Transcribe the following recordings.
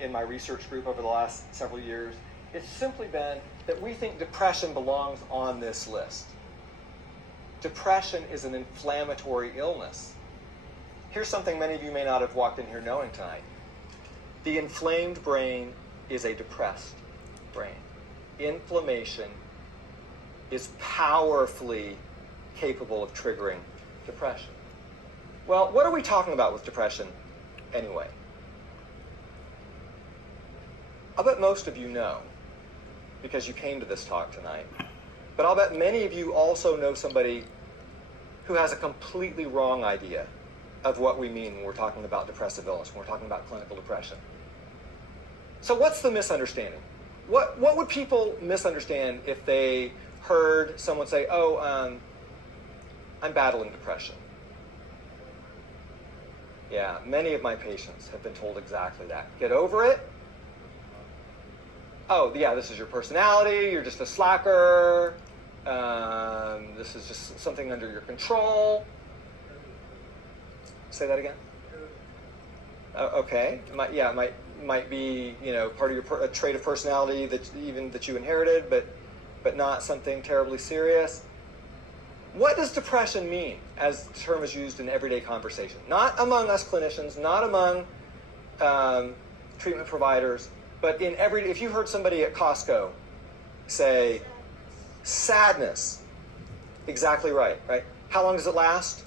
in my research group over the last several years, it's simply been that we think depression belongs on this list. Depression is an inflammatory illness. Here's something many of you may not have walked in here knowing tonight. The inflamed brain is a depressed brain. Inflammation is powerfully capable of triggering depression. Well, what are we talking about with depression anyway? I'll bet most of you know, because you came to this talk tonight. But I'll bet many of you also know somebody who has a completely wrong idea of what we mean when we're talking about depressive illness, when we're talking about clinical depression. So what's the misunderstanding? What would people misunderstand if they heard someone say, I'm battling depression? Yeah, many of my patients have been told exactly that. Get over it. Oh, yeah, this is your personality. You're just a slacker. This is just something under your control. Say that again. Okay. Might be part of your a trait of personality that you inherited, but not something terribly serious. What does depression mean as the term is used in everyday conversation? Not among us clinicians, not among treatment providers, but in everyday. If you heard somebody at Costco say sadness, exactly right? How long does it last?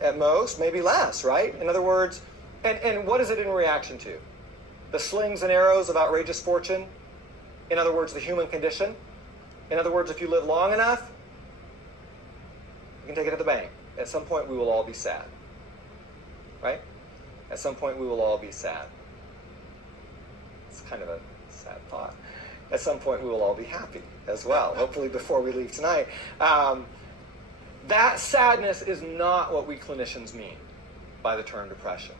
At most, maybe less, right? In other words, and what is it in reaction to? The slings and arrows of outrageous fortune? In other words, the human condition? In other words, if you live long enough, you can take it to the bank. At some point, we will all be sad. Right? At some point, we will all be sad. It's kind of a sad thought. At some point, we will all be happy as well, hopefully before we leave tonight. That sadness is not what we clinicians mean by the term depression.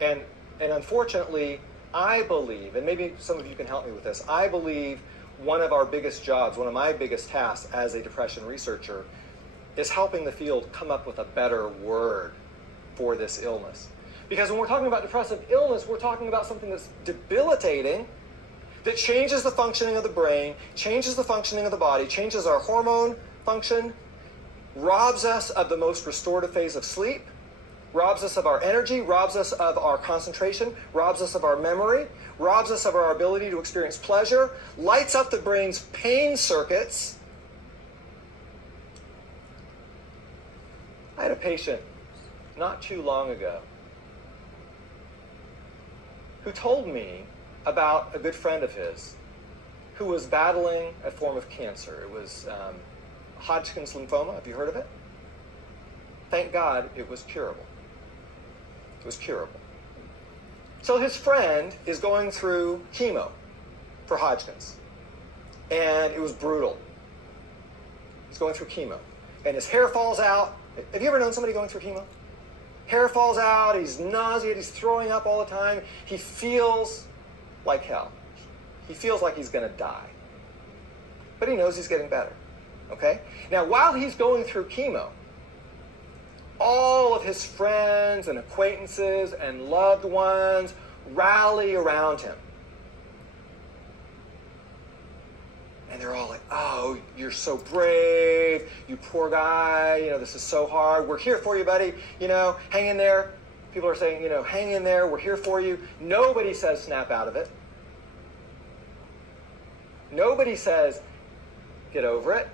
And unfortunately, I believe, and maybe some of you can help me with this, I believe one of our biggest jobs, one of my biggest tasks as a depression researcher is helping the field come up with a better word for this illness. Because when we're talking about depressive illness, we're talking about something that's debilitating, that changes the functioning of the brain, changes the functioning of the body, changes our hormone function, robs us of the most restorative phase of sleep, robs us of our energy, robs us of our concentration, robs us of our memory, robs us of our ability to experience pleasure, lights up the brain's pain circuits. I had a patient not too long ago who told me about a good friend of his who was battling a form of cancer. It was Hodgkin's lymphoma. Have you heard of it? Thank God it was curable. It was curable. So his friend is going through chemo for Hodgkin's. And it was brutal. He's going through chemo. And his hair falls out. Have you ever known somebody going through chemo? Hair falls out, he's nauseated, he's throwing up all the time. He feels like hell. He feels like he's going to die. But he knows he's getting better. Okay? Now, while he's going through chemo, all of his friends and acquaintances and loved ones rally around him. And they're all like, oh, you're so brave, you poor guy, this is so hard. We're here for you, buddy, hang in there. People are saying, hang in there, we're here for you. Nobody says snap out of it. Nobody says get over it.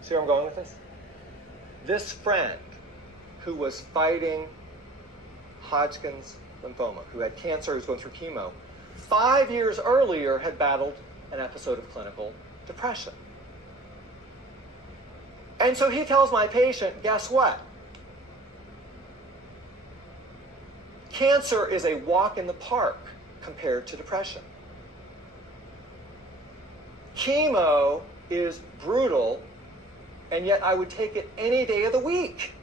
See where I'm going with this? This friend who was fighting Hodgkin's lymphoma, who had cancer, who was going through chemo, 5 years earlier had battled an episode of clinical depression. And so he tells my patient, guess what? Cancer is a walk in the park compared to depression. Chemo is brutal, and yet I would take it any day of the week.